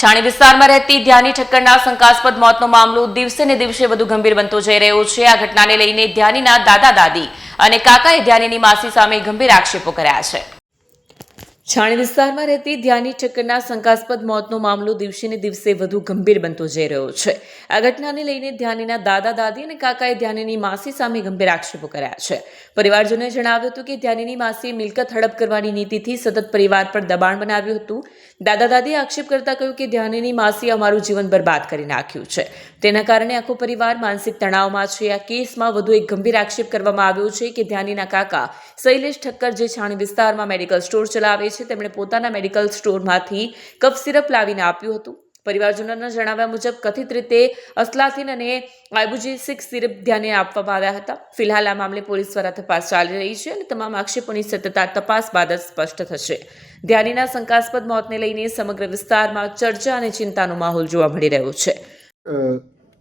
છાણી વિસ્તારમાં રહેતી ધ્યાની ઠક્કરના શંકાસ્પદ મોતનો મામલો દિવસે ને દિવસે વધુ ગંભીર બનતો જઈ રહ્યો છે. આ ઘટનાને લઈને ધ્યાનીના દાદા દાદી અને કાકાએ ધ્યાનીની માસી સામે ગંભીર આક્ષેપો કર્યા છે. છાણી વિસ્તારમાં રહેતી ધ્યાની ઠક્કરના શંકાસ્પદ મોતનો મામલો દિવસે ને દિવસે વધુ ગંભીર બનતો જઈ રહ્યો છે. આ ઘટનાને લઈને ધ્યાનીના દાદા, દાદી અને કાકાએ ધ્યાનીની માસી સામે ગંભીર આક્ષેપો કર્યા છે. પરિવારજનોએ જણાવ્યું હતું કે ધ્યાનીની માસીએ મિલકત હડપ કરવાની નીતિથી સતત પરિવાર પર દબાણ બનાવ્યું હતું. દાદા, દાદીએ આક્ષેપ કરતા કહ્યું કે ધ્યાનીની માસીએ અમારું જીવન બરબાદ કરી નાખ્યું છે. તેના કારણે આખો પરિવાર માનસિક તણાવમાં છે. આ કેસમાં વધુ એક ગંભીર આક્ષેપ કરવામાં આવ્યો છે કે ધ્યાનીના કાકા શૈલેષ ઠક્કર, જે છાણી વિસ્તારમાં મેડિકલ સ્ટોર ચલાવે છે તેમણે પોતાના મેડિકલ સ્ટોરમાંથી કફ સિરપ લાવીને આપ્યું હતું. પરિવારજનોના જણાવ્યા મુજબ, કથિત રીતે અસ્લાથિન અને આઇબુજેસિક સિરપ ધ્યાને આપવામાં આવ્યા હતા. ફિલહાલ આ મામલે પોલીસ દ્વારા તપાસ ચાલી રહી છે અને તમામ આક્ષેપોની સતત તપાસ બાદ જ સ્પષ્ટ થશે. ધ્યાનીના શંકાસ્પદ મોતને લઈને સમગ્ર વિસ્તારમાં ચર્ચા અને ચિંતાનો માહોલ જોવા મળી રહ્યો છે.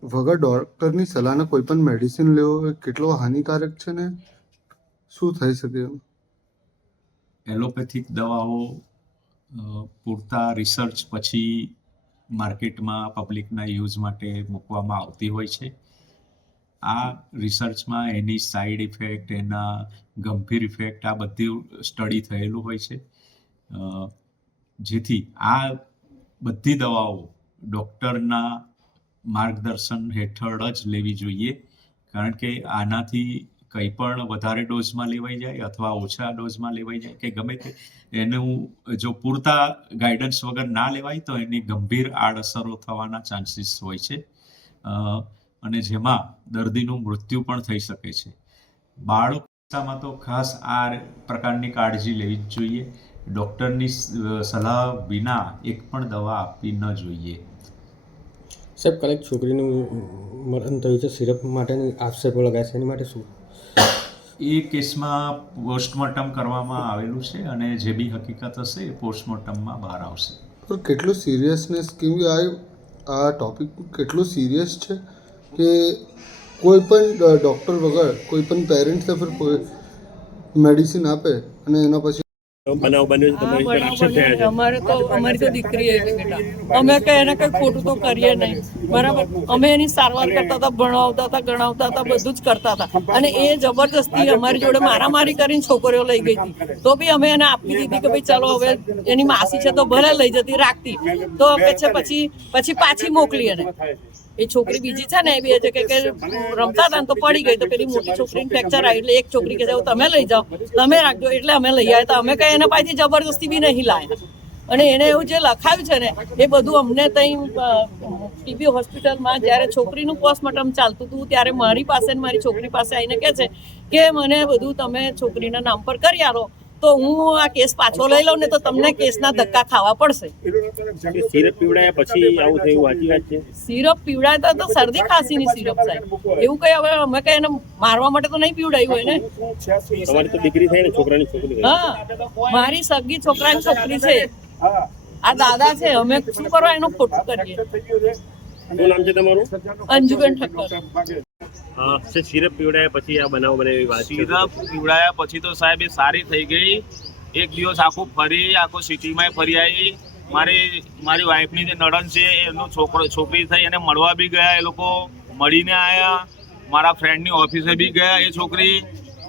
વગર ડોક્ટરની સલાહના કોઈ પણ મેડિસિન લેવો કેટલો હાનિકારક છે ને? શું થઈ શકે એમ? એલોપેથિક દવાઓ પૂરતા રિસર્ચ પછી માર્કેટમાં પબ્લિકના યુઝ માટે મૂકવામાં આવતી હોય છે. આ રિસર્ચમાં એની સાઈડ ઇફેક્ટ એના ગંભીર ઇફેક્ટ આ બધું સ્ટડી થયેલું હોય છે. જેથી આ બધી દવાઓ ડૉક્ટરના માર્ગદર્શન હેઠળ જ લેવી જોઈએ. કારણ કે આનાથી કંઈ પણ વધારે ડોઝમાં લેવાઈ જાય અથવા ઓછા ડોઝમાં લેવાઈ જાય કે ગમે તે, એનું જો પૂરતા ગાઈડન્સ વગર ના લેવાય તો એની ગંભીર આડઅસરો થવાના ચાન્સીસ હોય છે. અને જેમાં દર્દીનું મૃત્યુ પણ થઈ શકે છે. બાળકમાં તો ખાસ આ પ્રકારની કાળજી લેવી જ જોઈએ. ડૉક્ટરની સલાહ વિના એક પણ દવા આપવી ન જોઈએ. સાહેબ કાલે એક છોકરીનું મરણ થયું છે, સિરપ માટેની આક્ષેપો લગાય છે, એની માટે શું? એ કેસમાં પોસ્ટમોર્ટમ કરવામાં આવેલું છે અને જે બી હકીકત હશે એ પોસ્ટમોર્ટમમાં બહાર આવશે. પણ કેટલું સિરિયસનેસ કેવી આ આ ટોપિક કેટલું સિરિયસ છે કે કોઈ પણ ડૉક્ટર વગર કોઈ પણ પેરેન્ટ્સ મેડિસિન આપે અને એના પછી બનાવ બન્યો છે તમારી આક્ષેપ થયા છે. અમારે તો અમારી તો દીકરી છે બેટા. અમે કઈ એને કઈ ખોટું તો કરીએ નહીં. બરાબર? અમે એની સારવાર કરતા હતા ભણાવતા હતા ગણાવતા હતા બધું જ કરતા હતા. અને એ જબરદસ્તી અમારી જોડે મારામારી કરીને છોકરીઓ લઈ ગઈ હતી. તો બી અમે એને આપી દીધી કે ભાઈ ચાલો હવે એની માસી છે તો ભલે લઈ જતી રાખતી. તો કે છે પછી પછી પાછી મોકલી એને. એ છોકરી બીજી છે ને, એ છે કે કે રમતા હતા તો પડી ગઈ તો પેલી મોટી છોકરીને ફ્રેક્ચર આવી એટલે એક છોકરી કે તમે લઈ જાઓ, તમે રાખજો, એટલે અમે લઈ આવ્યા તો અમે કઈ એના પાછી જબરદસ્તી બી નહીં લાયા. અને એને એવું જે લખાયું છે ને, એ બધું અમને ત્યાં ટીબી હોસ્પિટલમાં જ્યારે છોકરીનું પોસ્ટમોર્ટમ ચાલતું હતું, ત્યારે મારી પાસે મારી છોકરી પાસે આવીને કહે છે કે, મને બધું તમે છોકરીના નામ પર કરી આલો. તો હું આ કેસ પાછો લઈ લઉં ને તો તમને કેસના ધક્કા ખાવા પડશે. સિરપ પીવડાયા પછી આવું થયું સાચી વાત છે? સિરપ પીવડાતા તો શરદી ખાંસીની સિરપ સાહેબ. એવું કઈ હવે અમે કઈ એને મારવા માટે તો નહીં પીવડાયું હોય ને તમારી તો દીકરી થઈ ને છોકરાની છોકરી હા મારી સગી છોકરાની છોકરી છે. આ દાદા છે અમે શું કરવા એનું ખોટું કરીએ? શું નામ છે તમારું? અંજુબેન ઠક્કર. સિરપ પીવડાયા પછી આ બનાવ બને એવી વાત સિરપ પીવડાયા પછી તો સાહેબ એ સારી થઈ ગઈ. એક દિવસ આખું ફરી, આખો સિટીમાં ફરી આવી. મારી મારી વાઈફની જે નડન છે, એનો છોકરો, છોકરી થઈ એને મળવા બી ગયા એ લોકો. મળીને આવ્યા મારા ફ્રેન્ડની ઓફિસે બી ગયા એ છોકરી.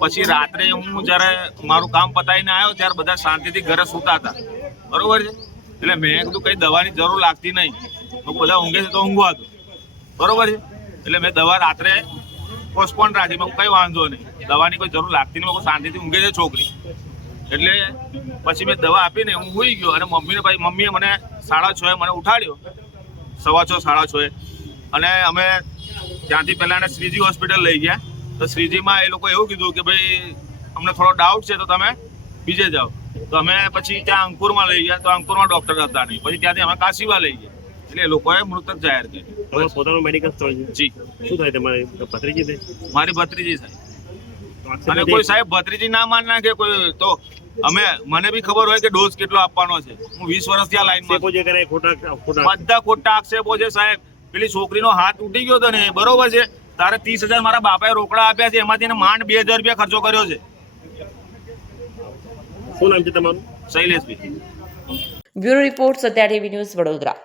પછી રાત્રે હું જ્યારે મારું કામ પતાવીને આવ્યો, ત્યારે બધા શાંતિથી ઘરે સૂતા હતા. બરોબર છે? એટલે મેં કીધું, કંઈ દવાની જરૂર લાગતી નહીં. બધા ઊંઘે છે તો ઊંઘવા દો. બરોબર છે? એટલે મેં દવા રાત્રે પોસ્ટપોન રાખી. મેં કઈ વાંધો નહીં. દવાની કોઈ જરૂર લાગતી નહીં. શાંતિથી ઊંઘે છે છોકરી. એટલે પછી મેં દવા આપીને હું સુઈ ગયો અને મમ્મીને પછી મમ્મીએ મને સાડા છ મને ઉઠાડ્યો. સવા છ, સાડા છ અને અમે ત્યાંથી પહેલાં એને શ્રીજી હોસ્પિટલ લઈ ગયા. તો શ્રીજીમાં એ લોકો એવું કીધું કે ભાઈ, અમને થોડો ડાઉટ છે, તો તમે બીજે જાઓ. તો અમે પછી ત્યાં અંકુરમાં લઈ ગયા. તો અંકુરમાં ડૉક્ટર હતા નહીં. પછી ત્યાંથી અમે કાશીમાં લઈ ગયા. એટલે એ લોકોએ મૃતક જાહેર કર્યું. પોતાનું મેડિકલ સ્ટોર છે. જી. શું થાય તમારી? ભત્રીજી મારી ભત્રીજી સાહેબ અને કોઈ સાહેબ ભત્રીજી ના માન નાખે કોઈ તો અમે મને બી ખબર હોય કે ડોઝ કેટલો આપવાનો છે. હું વીસ વર્ષથી આ આક્ષેપો લાઈનમાં જે કરે એ ખોટા ખોટા બધા ખોટા આક્ષેપો છે સાહેબ. પેલી છોકરીનો હાથ તૂટી ગયો હતો ને બરોબર છે. તારે ત્રીસ હજાર મારા બાપાએ રોકડા આપ્યા છે એમાંથી એને માંડ બે હજાર રૂપિયા ખર્ચો કર્યો છે. શું નામ છે તમારું? શૈલેષભાઈ. Bureau report Satya TV news Vadodara.